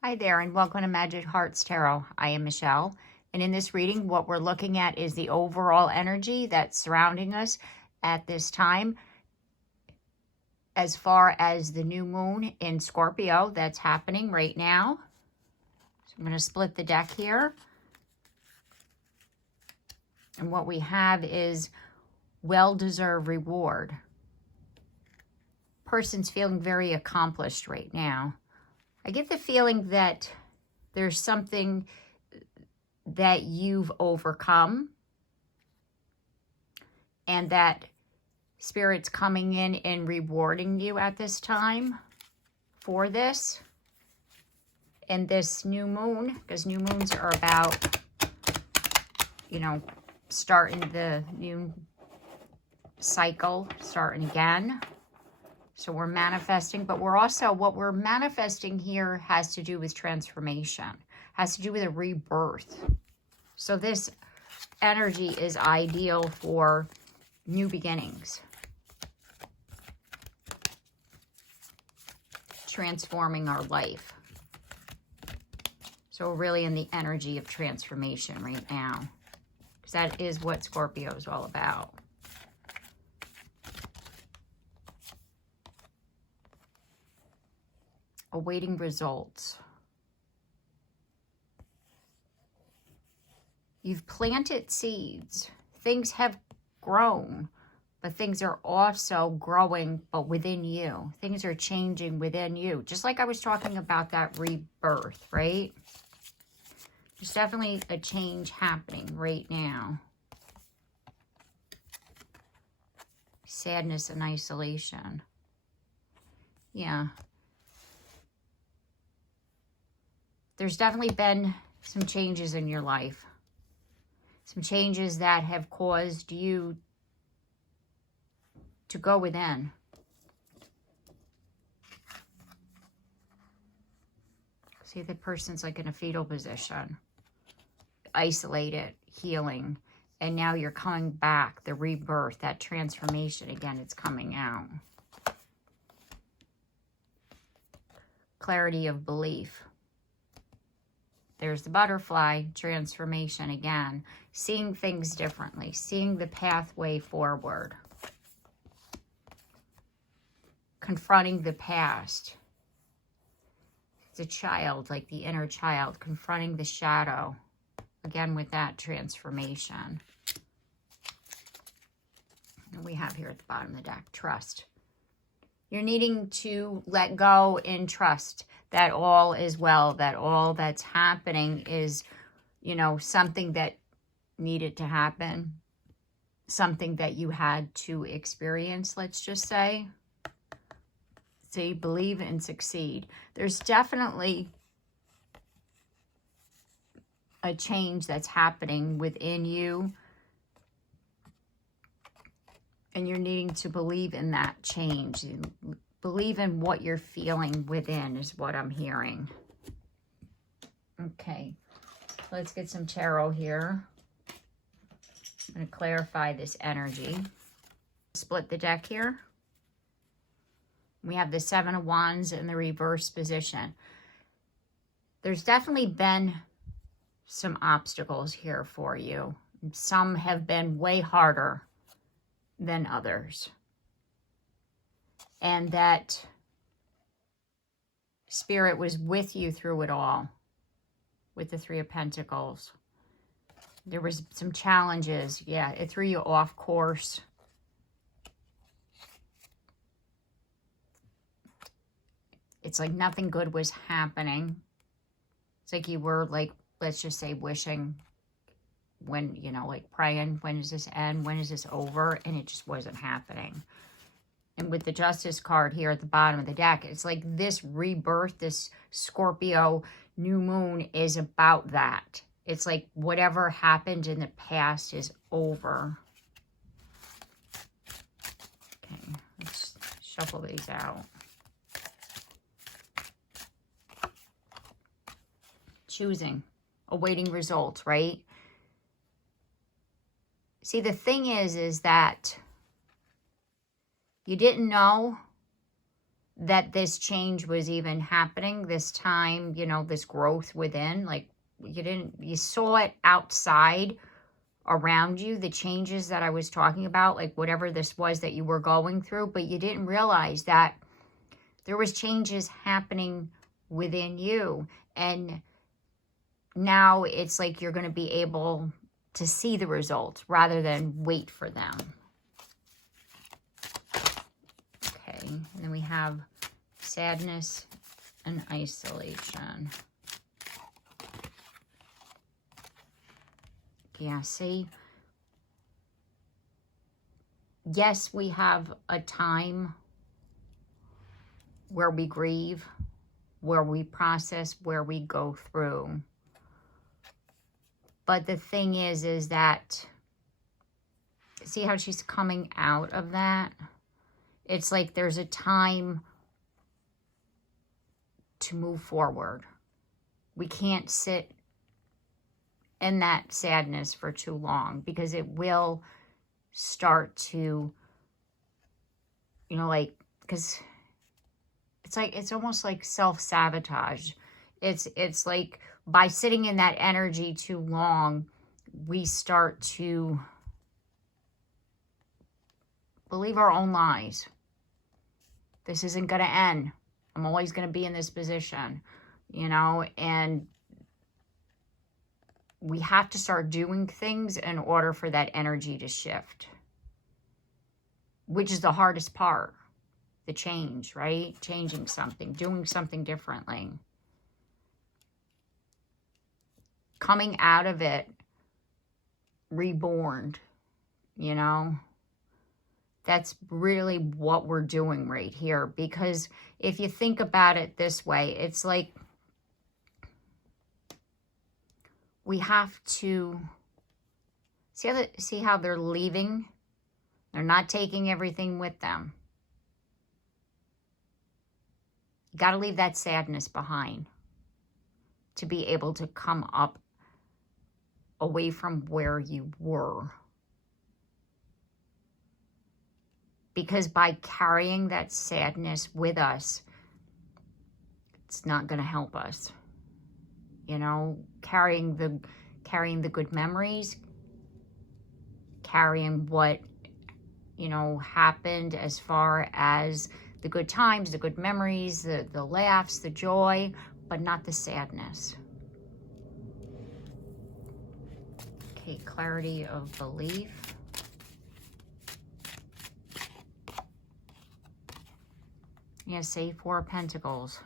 Hi there, and welcome to Magic Hearts Tarot. I am Michelle, and in this reading, what we're looking at is the overall energy that's surrounding us at this time, as far as the new moon in Scorpio that's happening right now. So I'm going to split the deck here. And what we have is well-deserved reward. Person's feeling very accomplished right now. I get the feeling that there's something that you've overcome and that Spirit's coming in and rewarding you at this time for this. And this new moon, because new moons are about, starting the new cycle, starting again. So we're manifesting, but we're also, what we're manifesting here has to do with transformation, has to do with a rebirth. So this energy is ideal for new beginnings, transforming our life. So we're really in the energy of transformation right now, because that is what Scorpio is all about. Awaiting results. You've planted seeds. Things have grown, but things are also growing, but within you. Things are changing within you. Just like I was talking about that rebirth, right? There's definitely a change happening right now. Sadness and isolation. Yeah. There's definitely been some changes in your life. Some changes that have caused you to go within. See, the person's like in a fetal position. Isolated, healing. And now you're coming back. The rebirth, that transformation again, it's coming out. Clarity of belief. There's the butterfly, transformation again. Seeing things differently. Seeing the pathway forward. Confronting the past. It's a child, like the inner child, confronting the shadow. Again, with that transformation. And we have here at the bottom of the deck, trust. You're needing to let go and trust that all is well, that all that's happening is, something that needed to happen, something that you had to experience, let's just say. See, believe and succeed. There's definitely a change that's happening within you, and you're needing to believe in that change. Believe in what you're feeling within is what I'm hearing. Okay, let's get some tarot here. I'm going to clarify this energy. Split the deck here. We have the Seven of Wands in the reverse position. There's definitely been some obstacles here for you. Some have been way harder than others. And that Spirit was with you through it all. With the Three of Pentacles. There was some challenges. Yeah, it threw you off course. It's like nothing good was happening. It's like you were like, let's just say wishing when, like praying, when does this end? When is this over? And it just wasn't happening. And with the Justice card here at the bottom of the deck, it's like this rebirth, this Scorpio new moon is about that. It's like whatever happened in the past is over. Okay, let's shuffle these out. Choosing, awaiting results, right? See, the thing is that you didn't know that this change was even happening, this time, you know, this growth within. Like, you saw it outside around you, the changes that I was talking about, like whatever this was that you were going through, but you didn't realize that there was changes happening within you. And now it's like you're going to be able to see the results rather than wait for them. Okay, and then we have sadness and isolation. Yeah, see? Yes, we have a time where we grieve, where we process, where we go through. But the thing is that, see how she's coming out of that? It's like there's a time to move forward. We can't sit in that sadness for too long, because it will start to, you know, like, because it's almost like self-sabotage. It's like by sitting in that energy too long, we start to believe our own lies. This isn't going to end. I'm always going to be in this position, you know, and we have to start doing things in order for that energy to shift, which is the hardest part, the change, right? Changing something, doing something differently. Coming out of it reborn, you know? That's really what we're doing right here. Because if you think about it this way, it's like we have to see how they're leaving. They're not taking everything with them. You got to leave that sadness behind to be able to come up away from where you were. Because by carrying that sadness with us, it's not going to help us. You know, carrying the good memories, carrying what, you know, happened as far as the good times, the good memories, the laughs, the joy, but not the sadness. Okay, clarity of belief. Yeah, say 4 of Pentacles.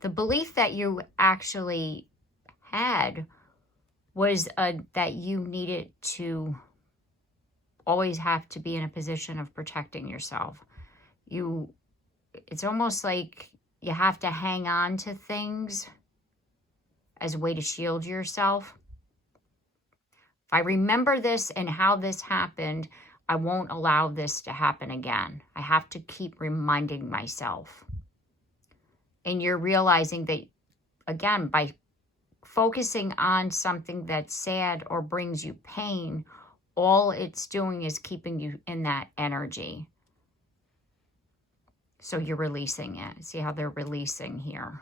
The belief that you actually had was that you needed to always have to be in a position of protecting yourself. It's almost like you have to hang on to things as a way to shield yourself. If I remember this and how this happened, I won't allow this to happen again. I have to keep reminding myself. And you're realizing that, again, by focusing on something that's sad or brings you pain, all it's doing is keeping you in that energy. So you're releasing it. See how they're releasing here.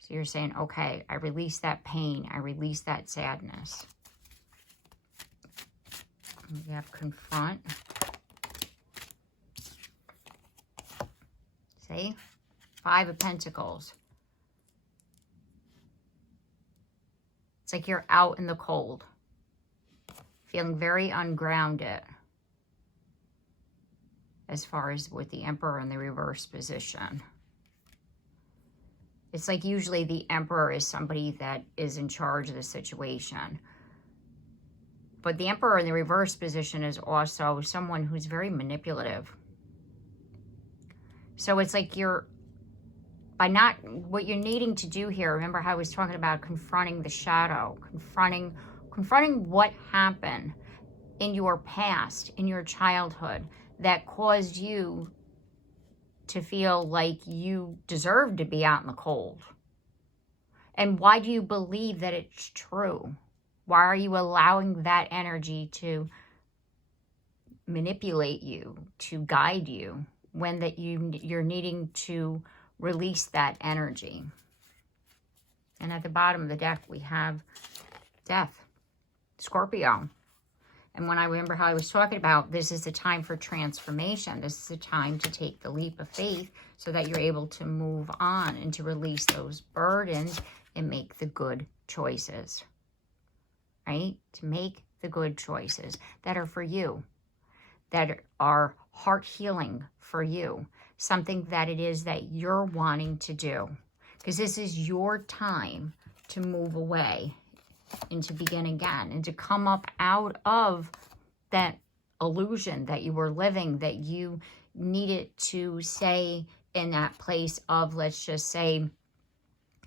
So you're saying, okay, I release that pain. I release that sadness. We have confront. See? 5 of Pentacles. It's like you're out in the cold. Feeling very ungrounded. As far as with the Emperor in the reverse position. It's like usually the Emperor is somebody that is in charge of the situation. But the Emperor in the reverse position is also someone who's very manipulative. So it's like what you're needing to do here, remember how I was talking about confronting the shadow, confronting what happened in your past, in your childhood, that caused you to feel like you deserve to be out in the cold. And why do you believe that it's true? Why are you allowing that energy to manipulate you, to guide you, when that you're needing to release that energy. And at the bottom of the deck, we have Death, Scorpio. And when I remember how I was talking about, this is the time for transformation. This is the time to take the leap of faith so that you're able to move on and to release those burdens and make the good choices, right? To make the good choices that are for you, that are heart healing for you, something that it is that you're wanting to do. Because this is your time to move away and to begin again and to come up out of that illusion that you were living, that you needed to stay in that place of, let's just say,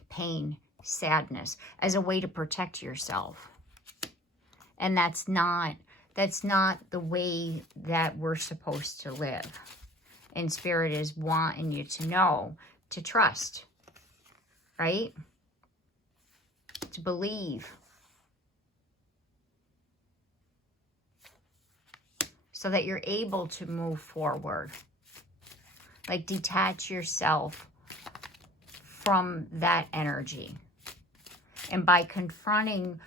pain, sadness, as a way to protect yourself. And that's not the way that we're supposed to live. And Spirit is wanting you to know, to trust, right? To believe. So that you're able to move forward. Like, detach yourself from that energy. And by confronting,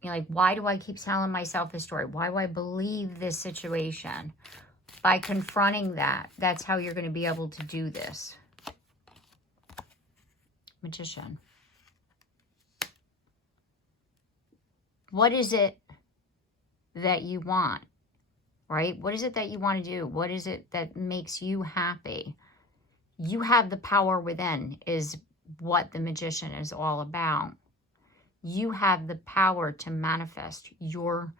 you know, like, why do I keep telling myself this story? Why do I believe this situation? By confronting that, that's how you're going to be able to do this. Magician. What is it that you want, right? What is it that you want to do? What is it that makes you happy? You have the power within, is what the Magician is all about. You have the power to manifest your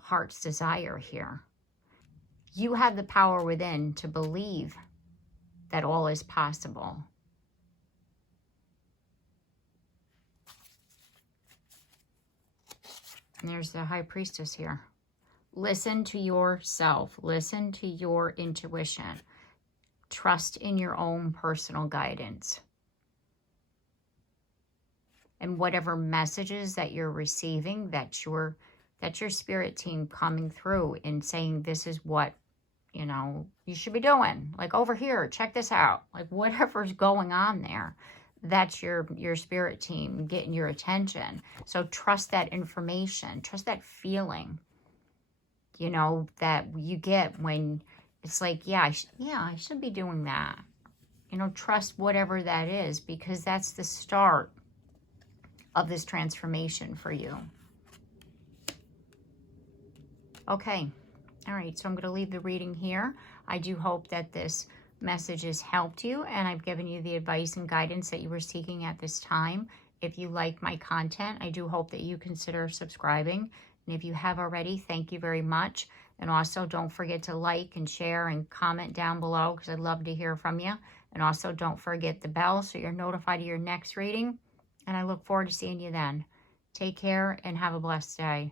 heart's desire here. You have the power within to believe that all is possible. And there's the High Priestess here. Listen to yourself. Listen to your intuition. Trust in your own personal guidance. And whatever messages that you're receiving, that's your spirit team coming through and saying, this is what, you know, you should be doing. Like, over here, check this out. Like, whatever's going on there, that's your spirit team getting your attention. So trust that information. Trust that feeling, you know, that you get when it's like, yeah, I should be doing that. You know, trust whatever that is, because that's the start of this transformation for you. Okay. All right. So I'm going to leave the reading here. I do hope that this message has helped you and I've given you the advice and guidance that you were seeking at this time. If you like my content, I do hope that you consider subscribing. And if you have already, thank you very much. And also don't forget to like and share and comment down below, because I'd love to hear from you. And also don't forget the bell so you're notified of your next reading. And I look forward to seeing you then. Take care and have a blessed day.